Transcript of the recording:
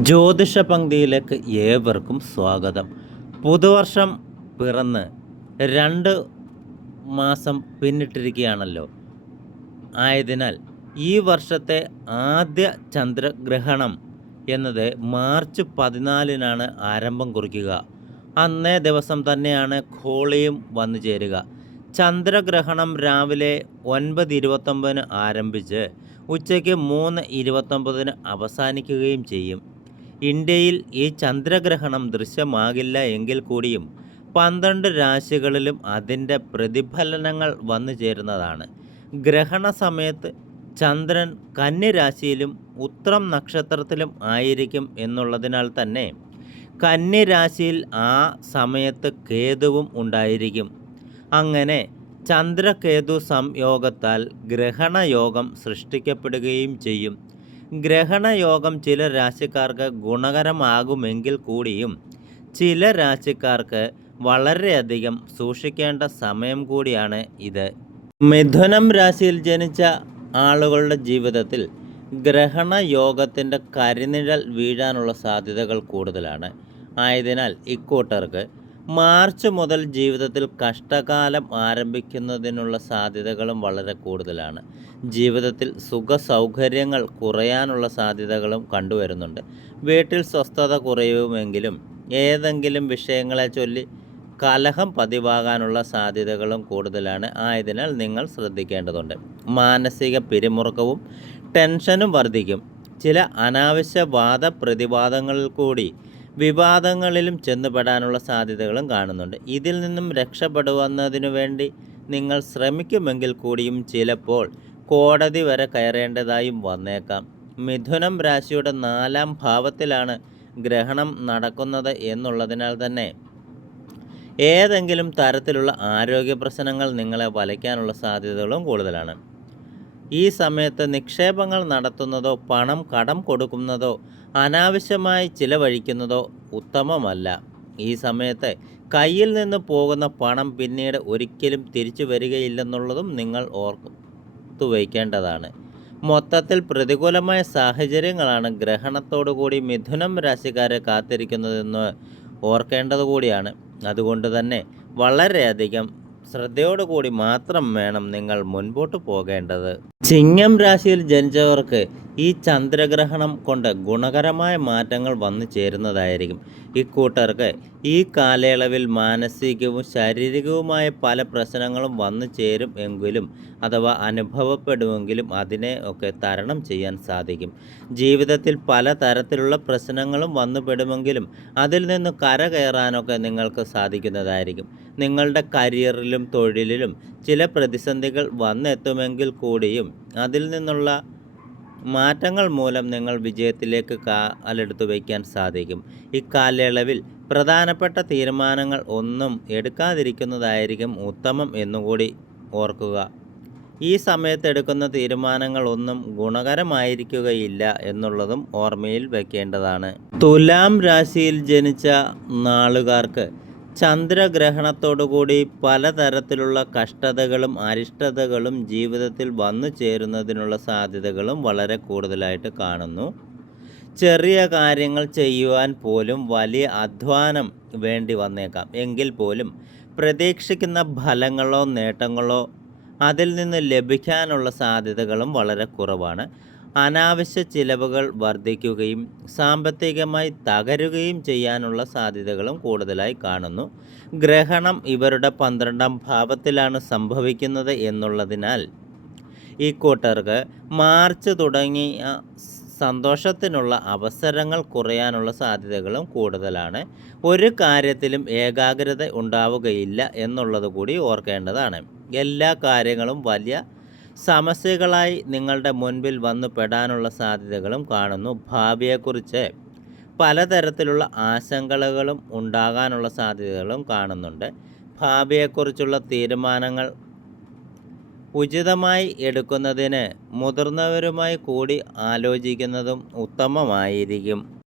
ജ്യോതിഷ പങ്ക്തിയിലേക്ക് ഏവർക്കും സ്വാഗതം. പുതുവർഷം പിറന്ന് രണ്ട് മാസം പിന്നിട്ടിരിക്കുകയാണല്ലോ. ആയതിനാൽ ഈ വർഷത്തെ ആദ്യ ചന്ദ്രഗ്രഹണം എന്നത് മാർച്ച് പതിനാലിനാണ് ആരംഭം കുറിക്കുക. അന്നേ ദിവസം തന്നെയാണ് ഖോളിയും വന്നു ചേരുക. ചന്ദ്രഗ്രഹണം രാവിലെ ഒൻപത് ഇരുപത്തൊമ്പതിന് ആരംഭിച്ച് ഉച്ചയ്ക്ക് മൂന്ന് ഇരുപത്തൊമ്പതിന് അവസാനിക്കുകയും ചെയ്യും. ഇന്ത്യയിൽ ഈ ചന്ദ്രഗ്രഹണം ദൃശ്യമാകില്ല എങ്കിൽ കൂടിയും പന്ത്രണ്ട് രാശികളിലും അതിന്റെ പ്രതിഫലനങ്ങൾ വന്നു ചേരുന്നതാണ്. ഗ്രഹണ സമയത്ത് ചന്ദ്രൻ കന്യരാശിയിലും ഉത്രം നക്ഷത്രത്തിലും ആയിരിക്കും എന്നുള്ളതിനാൽ തന്നെ കന്യരാശിയിൽ ആ സമയത്ത് കേതുവും ഉണ്ടായിരിക്കും. അങ്ങനെ ചന്ദ്രകേതു സംയോഗത്താൽ ഗ്രഹണയോഗം സൃഷ്ടിക്കപ്പെടുകയും ചെയ്യും. ഗ്രഹണയോഗം ചില രാശിക്കാർക്ക് ഗുണകരമാകുമെങ്കിൽ കൂടിയും ചില രാശിക്കാർക്ക് വളരെയധികം സൂക്ഷിക്കേണ്ട സമയം കൂടിയാണ് ഇത്. മിഥുനം രാശിയിൽ ജനിച്ച ആളുകളുടെ ജീവിതത്തിൽ ഗ്രഹണയോഗത്തിന്റെ കരിനിഴൽ വീഴാനുള്ള സാധ്യതകൾ കൂടുതലാണ്. ആയതിനാൽ ഇക്കൂട്ടർക്ക് മാർച്ച് മുതൽ ജീവിതത്തിൽ കഷ്ടകാലം ആരംഭിക്കുന്നതിനുള്ള സാധ്യതകളും വളരെ കൂടുതലാണ്. ജീവിതത്തിൽ സുഖ സൗകര്യങ്ങൾ കുറയാനുള്ള സാധ്യതകളും കണ്ടുവരുന്നുണ്ട്. വീട്ടിൽ സ്വസ്ഥത കുറയുമെങ്കിലും ഏതെങ്കിലും വിഷയങ്ങളെ ചൊല്ലി കലഹം പതിവാകാനുള്ള സാധ്യതകളും കൂടുതലാണ്. ആയതിനാൽ നിങ്ങൾ ശ്രദ്ധിക്കേണ്ടതുണ്ട്. മാനസിക പിരിമുറുക്കവും ടെൻഷനും വർദ്ധിക്കും ചില അനാവശ്യ വാദപ്രതിവാദങ്ങളിൽ കൂടി വിവാദങ്ങളിലും ചെന്നുപെടാനുള്ള സാധ്യതകളും കാണുന്നുണ്ട്. ഇതിൽ നിന്നും രക്ഷപ്പെടുവന്നതിനു വേണ്ടി നിങ്ങൾ ശ്രമിക്കുമെങ്കിൽ കൂടിയും ചിലപ്പോൾ കോടതി വരെ കയറേണ്ടതായും വന്നേക്കാം. മിഥുനം രാശിയുടെ നാലാം ഭാവത്തിലാണ് ഗ്രഹണം നടക്കുന്നത് എന്നുള്ളതിനാൽ തന്നെ ഏതെങ്കിലും തരത്തിലുള്ള ആരോഗ്യ പ്രശ്നങ്ങൾ നിങ്ങളെ വലയ്ക്കാനുള്ള സാധ്യതകളും കൂടുതലാണ്. ഈ സമയത്ത് നിക്ഷേപങ്ങൾ നടത്തുന്നതോ പണം കടം കൊടുക്കുന്നതോ അനാവശ്യമായി ചിലവഴിക്കുന്നതോ ഉത്തമമല്ല. ഈ സമയത്ത് കയ്യിൽ നിന്ന് പോകുന്ന പണം പിന്നീട് ഒരിക്കലും തിരിച്ചു വരികയില്ലെന്നുള്ളതും നിങ്ങൾ ഓർത്തു വയ്ക്കേണ്ടതാണ്. മൊത്തത്തിൽ പ്രതികൂലമായ സാഹചര്യങ്ങളാണ് ഗ്രഹണത്തോടുകൂടി മിഥുനം രാശിക്കാരെ കാത്തിരിക്കുന്നതെന്ന് ഓർക്കേണ്ടത് കൂടിയാണ് അതുകൊണ്ട് തന്നെ വളരെയധികം ശ്രദ്ധയോടുകൂടി മാത്രം വേണം നിങ്ങൾ മുൻപോട്ട് പോകേണ്ടത്. ചിങ്ങം രാശിയിൽ ജനിച്ചവർക്ക് ഈ ചന്ദ്രഗ്രഹണം കൊണ്ട് ഗുണകരമായ മാറ്റങ്ങൾ വന്നു ചേരുന്നതായിരിക്കും. ഇക്കൂട്ടർക്ക് ഈ കാലയളവിൽ മാനസികവും ശാരീരികവുമായ പല പ്രശ്നങ്ങളും വന്നു ചേരും എങ്കിലും അഥവാ അനുഭവപ്പെടുമെങ്കിലും അതിനെ ഒക്കെ തരണം ചെയ്യാൻ സാധിക്കും. ജീവിതത്തിൽ പല തരത്തിലുള്ള പ്രശ്നങ്ങളും വന്നുപെടുമെങ്കിലും അതിൽ നിന്ന് കരകയറാനൊക്കെ നിങ്ങൾക്ക് സാധിക്കുന്നതായിരിക്കും. നിങ്ങളുടെ കരിയറിലും തൊഴിലിലും ചില പ്രതിസന്ധികൾ വന്നെത്തുമെങ്കിൽ കൂടിയും അതിൽ നിന്നുള്ള മാറ്റങ്ങൾ മൂലം നിങ്ങൾ വിജയത്തിലേക്ക് കാലെടുത്തു വയ്ക്കാൻ സാധിക്കും. ഇക്കാലയളവിൽ പ്രധാനപ്പെട്ട തീരുമാനങ്ങൾ ഒന്നും എടുക്കാതിരിക്കുന്നതായിരിക്കും ഉത്തമം എന്നുകൂടി ഓർക്കുക. ഈ സമയത്ത് എടുക്കുന്ന തീരുമാനങ്ങളൊന്നും ഗുണകരമായിരിക്കുകയില്ല എന്നുള്ളതും ഓർമ്മയിൽ വെക്കേണ്ടതാണ്. തുലാം രാശിയിൽ ജനിച്ച നാളുകാർക്ക് ചന്ദ്രഗ്രഹണത്തോടുകൂടി പലതരത്തിലുള്ള കഷ്ടതകളും അരിഷ്ടതകളും ജീവിതത്തിൽ വന്നു ചേരുന്നതിനുള്ള സാധ്യതകളും വളരെ കൂടുതലായിട്ട് കാണുന്നു. ചെറിയ കാര്യങ്ങൾ ചെയ്യുവാൻ പോലും വലിയ അധ്വാനം വേണ്ടി വന്നേക്കാം. എങ്കിൽ പോലും പ്രതീക്ഷിക്കുന്ന ഫലങ്ങളോ നേട്ടങ്ങളോ അതിൽ നിന്ന് ലഭിക്കാനുള്ള സാധ്യതകളും വളരെ കുറവാണ്. അനാവശ്യ ചിലവുകൾ വർദ്ധിക്കുകയും സാമ്പത്തികമായി തകരുകയും ചെയ്യാനുള്ള സാധ്യതകളും കൂടുതലായി കാണുന്നു. ഗ്രഹണം ഇവരുടെ പന്ത്രണ്ടാം ഭാവത്തിലാണ് സംഭവിക്കുന്നത് എന്നുള്ളതിനാൽ ഇക്കൂട്ടർക്ക് കൂട്ടർക്ക് മാർച്ച് തുടങ്ങിയ സന്തോഷത്തിനുള്ള അവസരങ്ങൾ കുറയാനുള്ള സാധ്യതകളും കൂടുതലാണ്. ഒരു കാര്യത്തിലും ഏകാഗ്രത ഉണ്ടാവുകയില്ല എന്നുള്ളത് കൂടി ഓർക്കേണ്ടതാണ്. എല്ലാ കാര്യങ്ങളും വലിയ സമസ്യകളായി നിങ്ങളുടെ മുൻപിൽ വന്നു പെടാനുള്ള സാധ്യതകളും കാണുന്നു. ഭാവിയെക്കുറിച്ച് പലതരത്തിലുള്ള ആശങ്കകളും ഉണ്ടാകാനുള്ള സാധ്യതകളും കാണുന്നുണ്ട്. ഭാവിയെക്കുറിച്ചുള്ള തീരുമാനങ്ങൾ ഉചിതമായി എടുക്കുന്നതിന് മുതിർന്നവരുമായി കൂടി ആലോചിക്കുന്നതും ഉത്തമമായിരിക്കും.